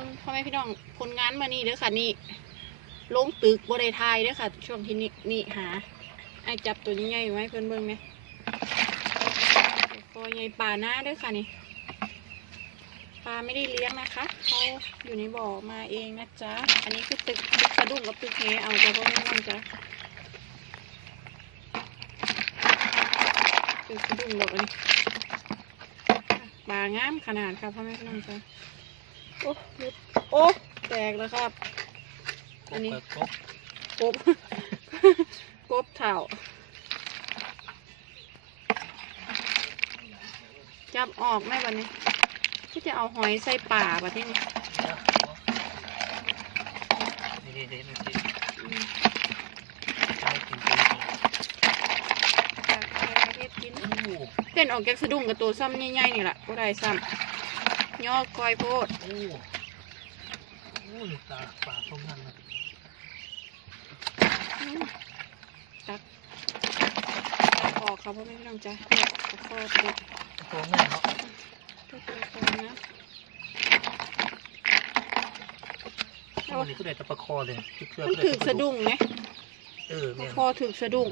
บิ่งพ่อแม่พี่น้องผลงานมานี่เด้อค่ะนี่ลงตึกบ่ไทยเด้อค่ะ ช่วงที่นี่นี่หาไอจับตัวใหญ่ไว้เพิ่นเบิ่งไหมคอใหญ่ป่าหน้าเด้อค่ะนี่ปลาไม่ได้เลี้ยงนะคะเขาอยู่ในบ่อมาเองนะจ๊ะ อันนี้คือตึกตึกกระดุ้งกับตึกเฮเอาจะพ่อแม่พี่น้องจ้ะตึกกระดุ้งดอกอันนี้ปลางามขนาดครับพ่อแม่พี่น้องจ้ะ โอ้หลุดโอ้แตกแล้วครับ อันนี้เปิดครบกบกบเถ่าจับออกไหมบันนี้ที่จะเอาหอยใส่ป่าปะที่นี่นี่นี่นี่นี่อืมไม่กินจริงจากประเทศกินๆโอ้โหเต้นออกจากสะดุ้งกับตัวซ้ำใหญ่ๆนี่แหละก็ได้ซ้ำ ย่อกอยโพดโอ้โหโอ้ยตาปลาตรงนั้นนะอืมตักตักออกครับเพราะไม่ต้องจ้ะเนี่ยตะคอตัวตัวแม่เนาะตัวตัวนะวันนี้ก็ได้แตะประคอเลยที่เพื่อมันถือสะดุ้งไหมเออแม่นพอถึกสะดุ้ง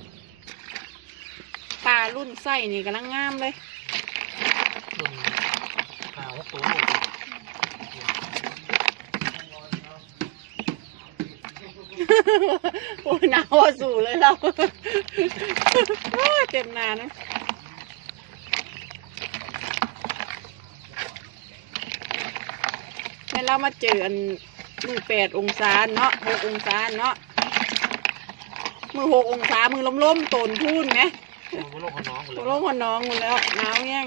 ปลารุ่นไส้นี่กำลังงามเลยรุ่นหาว่า ตัวโลกโอ้ยหนาวอะสู่เลยเราโอ้ยเต็มหนานะแม่เรามาเจออันมือแปดองศาเนาะหกองศาเนาะมือหกองศามือล้มๆตนพูนไหมตัวโลกของน้องหมดตเลยกลงคนน้องหมดแล้วหนาวยัง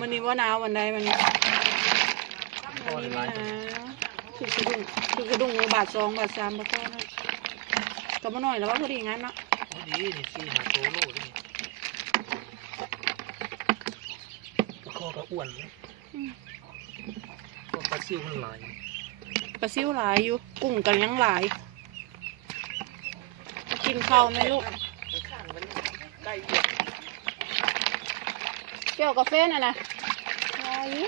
มันนี่ว่าหนาววันใดมันนี้คอวันเลนี้ยไม่หนาวถึกสะดุ้งถึกสะดุ้งบาทสองบาทสามบาทเท่านั้นก็มาหน่อยแล้วว่าพอดีงั้นเนาะโอ้ดีนี่ซีหาตัวโลกนี่ประคอก็อ้วนเลยอืมก็ปลาซิวมันหลายปลาซิวหลายอยู่กุ้งกันยังหลาย กินข้าวไหมลูกเกี่ ยวกาแฟน่ะนะรออยู่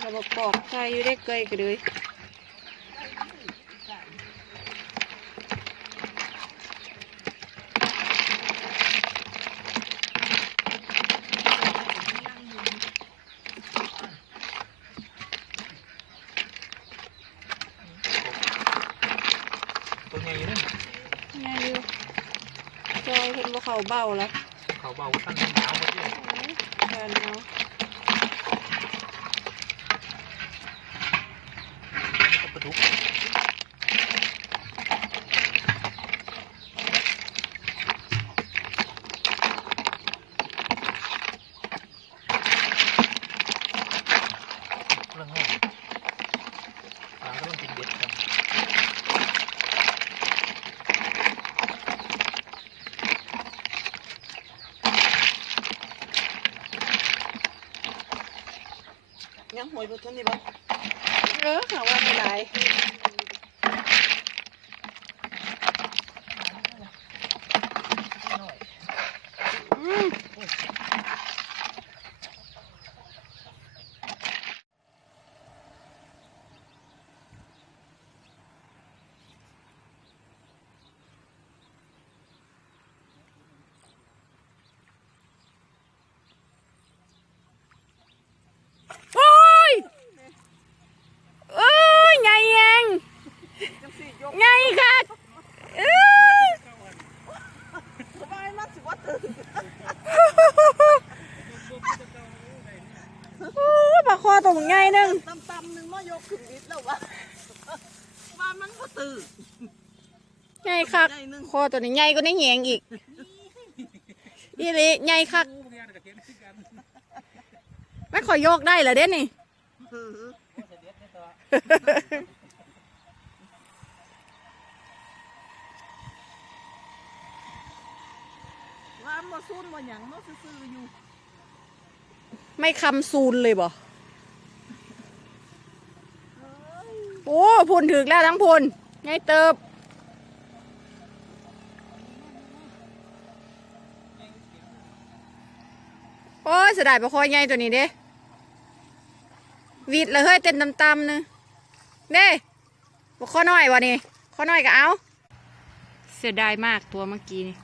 เราบอกปอกใครอยู่ได้เกยกันเลยตัวใหญ่อยู่นั่นง่ายอยู่จอยเห็นว่าเขาเบาแล้ว เขาเบาตั้งหนาวหมดเลยแทนเอาปลาดุกเรื่องห้องปลาก็ต้องกินเบ็ดกัน มยบทนี้บ่เออหาว่าไปไรอืม โอ้ยโอ้ยไงเอง จังสี่ยก ไงค่ะเอ้ย สบายมากสิว่าตื่น โอ้ยปลาคอตัวมันไงหนึง ตำตำๆหนึงมายกขึ้นวิทย์แล้ววะว่ามันก็ตื่นไงคักใหญ่หนึ่งคอตัวนี้ใหญ่ก็ได้แหงอีกอีเลยใหญ่คักไม่ขอยโยกได้เหรอเด้นี่หือว่ามาซุ่นมาหยังมาซื่อๆอยู่ ไม่คำซูนเลยบ่โอ้ พุนถึกแล้วทั้งพุนไงเติบโอ้ยเสียดายปลาคอใหญ่ตัวนี้เด้วีดเลยเฮ้ยเต้นตำๆนึงเด้บอกข้อน้อยวะนี่ข้อน้อยก็เอา เสียดายมากตัวเมื่อกี้นี่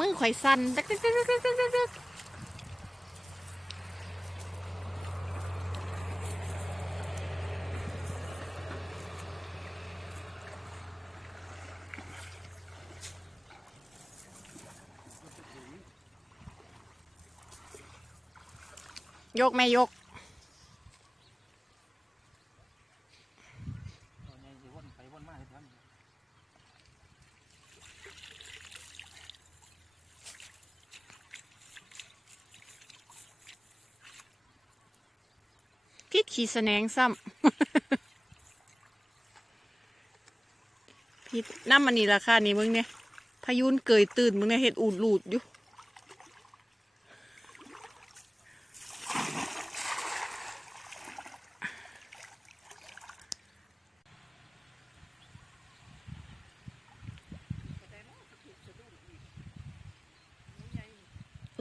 มือข่อยสั่นตึกตึกตึกตึกตึกตึกตึกยกแม่ยก เอาไงสิวนไปวนมาให้ทัน พิษขี่แสนงซ้ำพิษน้ำมันนี่ราคานี่มึงเนี่ยพายุนเกยตื่นมึงเนี่ยเห็ดอูดหลูดอยู่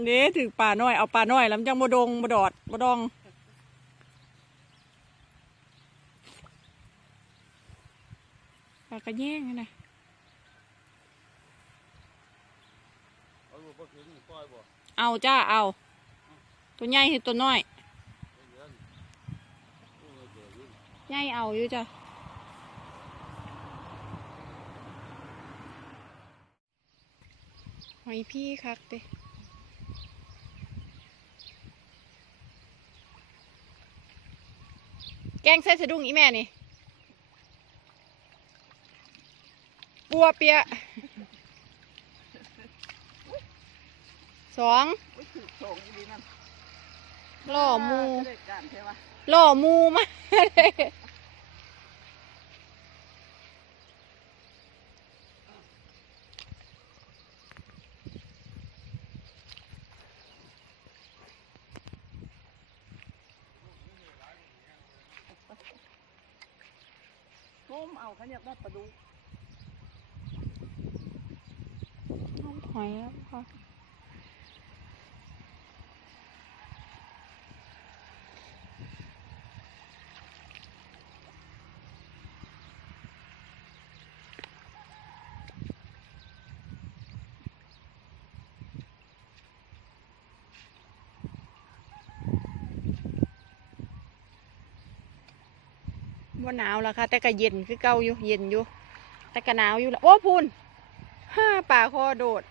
เด้ถึงป่าน้อยเอาป่าน้อยแล้วมันจังบดงบดอดบดอง ปลากระแย่งนะเอาลูกบ่ถึงปล่อยบ่เอาจ้าเอา ตัวใหญ่คือตัวน้อยเดือนโอ้ยเดี๋ยวนี้ใหญ่เอาอยู่จ้ะหอยพี่คักเด้แกงใส่สะดุ้งอีแม่นี่ ปัวเปียสองอุ้ยถือโฉงดีนั่นล่อมูเด็กกันใช่ปะล่อหมูมางมเอาเขาอยากได้ปลาดุก น้ องหอยแล้วค่ะว่าหนาวแล้วค่ะ แต่ก็เย็นคือเก่าอยู่เย็นอยู่ แต่ก็หนาวอยู่แล้วโอ้พูนห้าป่าคอโดด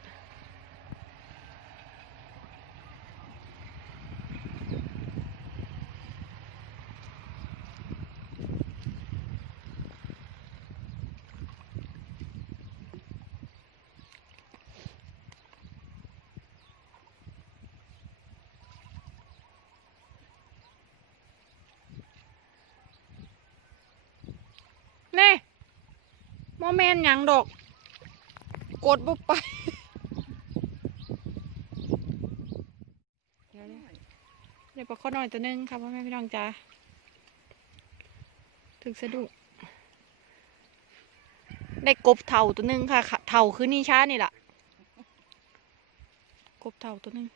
แน่โมเมนหยังดอก กดบุบไปเดี๋ยวปลาข้อหน่อยตัวหนึงครับพ่อแม่พี่น้องจ้าถึงสะดุได้กบเท่าตัวหนึงค่ะค่ะเท่าคือนี่ช้านี่แหละกบเท่าตัวหนึง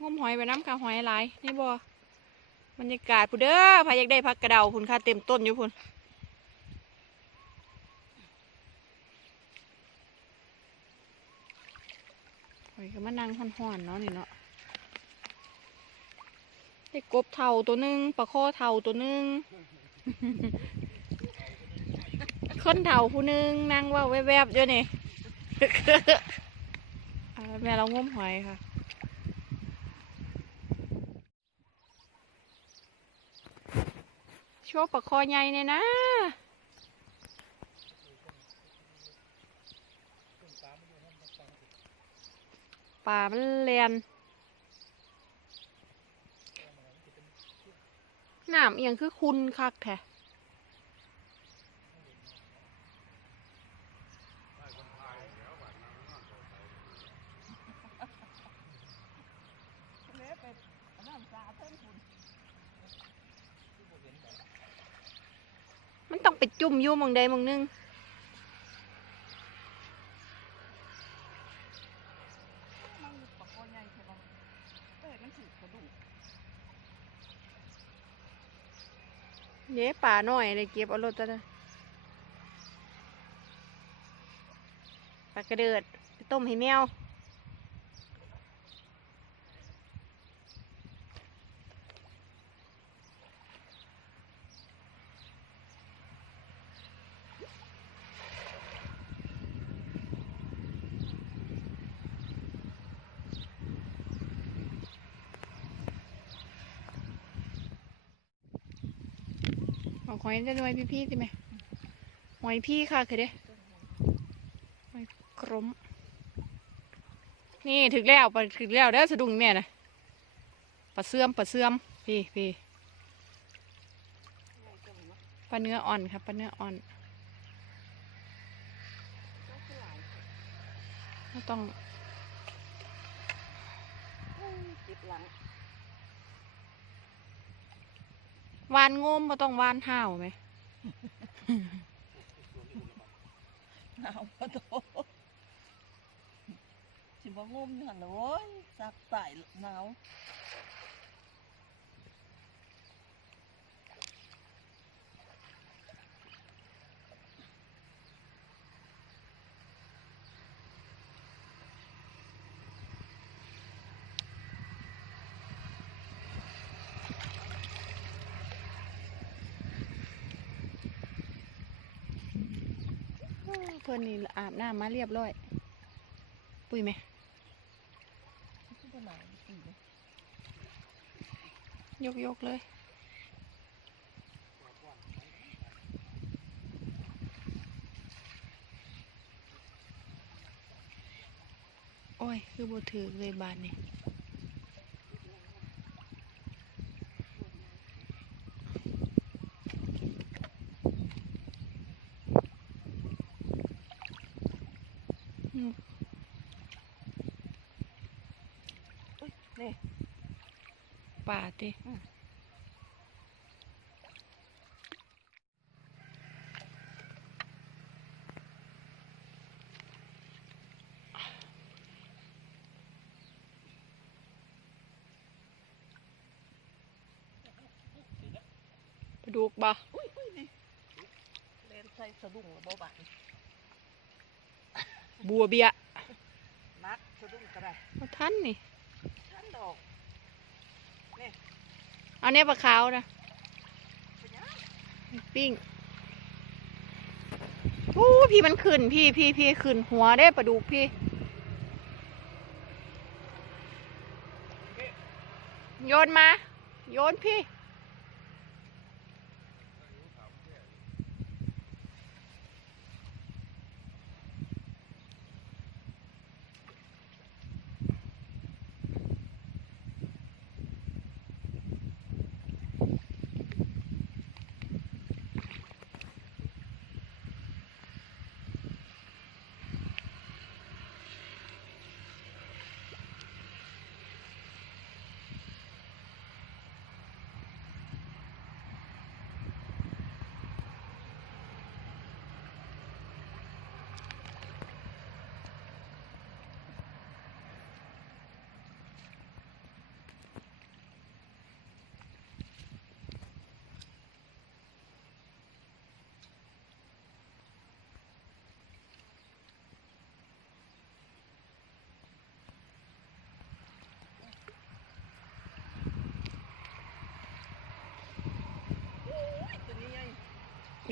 งมหอยไปน้ำค่ะหอยหลายนี่บ่บรรยากาศผู้เด้อพายอยากได้พักกระเดาพุ่นค่ะเต็มต้นอยู่พุ่น อยก็มานั่งห่อนๆเนาะนี่เนาะได้กบเท่าตัวหนึงปลาข้อเท่าตัวหนึงคนเท่าผู้หนึงนั่งว่าแวบๆอยู่นี่แม่เราง้มหอยค่ะโชว์ปลาคอใหญ่เนี่ยนะ ป่ามันเลียนน้ำเอียงคือคุณคักแท้มันต้องไปจุ่มอยู่มองใดมองนึง เย้ป่าหน่อยเลยเก็บเอารถจะได้ปลากระเดิดไปต้มให้แมว หอยจะหน่วยพี่พี่ๆสิไหมหอยพี่ค่ะคือเด้หอยกรมนี่ถึงแล้วปลาถึงแล้วเด้อสะดุ้งแม่นะปลาเสื่อมปลาเสื่อมพี่พี่ปลาเนื้ออ่อนครับปลาเนื้ออ่อนต้องจ็บหลัง วานงมมาต้องวานห้าวไหมหนาวปะโตสิบ่งมอยู่หั่นน่ะโว้ยซักตายหนาว เพิ่นนี่อาบน้ำมาเรียบร้อย ปุ้ยไหมยกยกเลยโอ้ย คือบถือเลยบาทนี่อืม อุ้ย นี่ป่าติปลาดุกบ่อุ้ยอุ้ยนี่เล่นใส่สะดุ้งแล้วบ่บาดบัวเบียนักสะดุ้งก็ได้เอาท่านนี่ ท่านดอกเอาเนี่ยปลาขาวนะเป็นหยังปิ้งโอ้พี่มันขึ้นพี่พี่พี่ขึ้นหัวได้ปลาดุกพี่โยนมา โยนพี่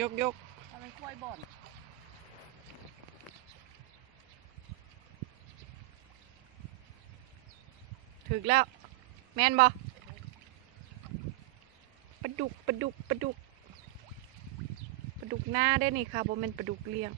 ยกยกอะไรควายบ่อนถึกแล้ว แม่นบ่ปลาดุกปลาดุกปลาดุกปลาดุกหน้าได้นี่ค่ะบ่แม่นปลาดุกเลี้ยง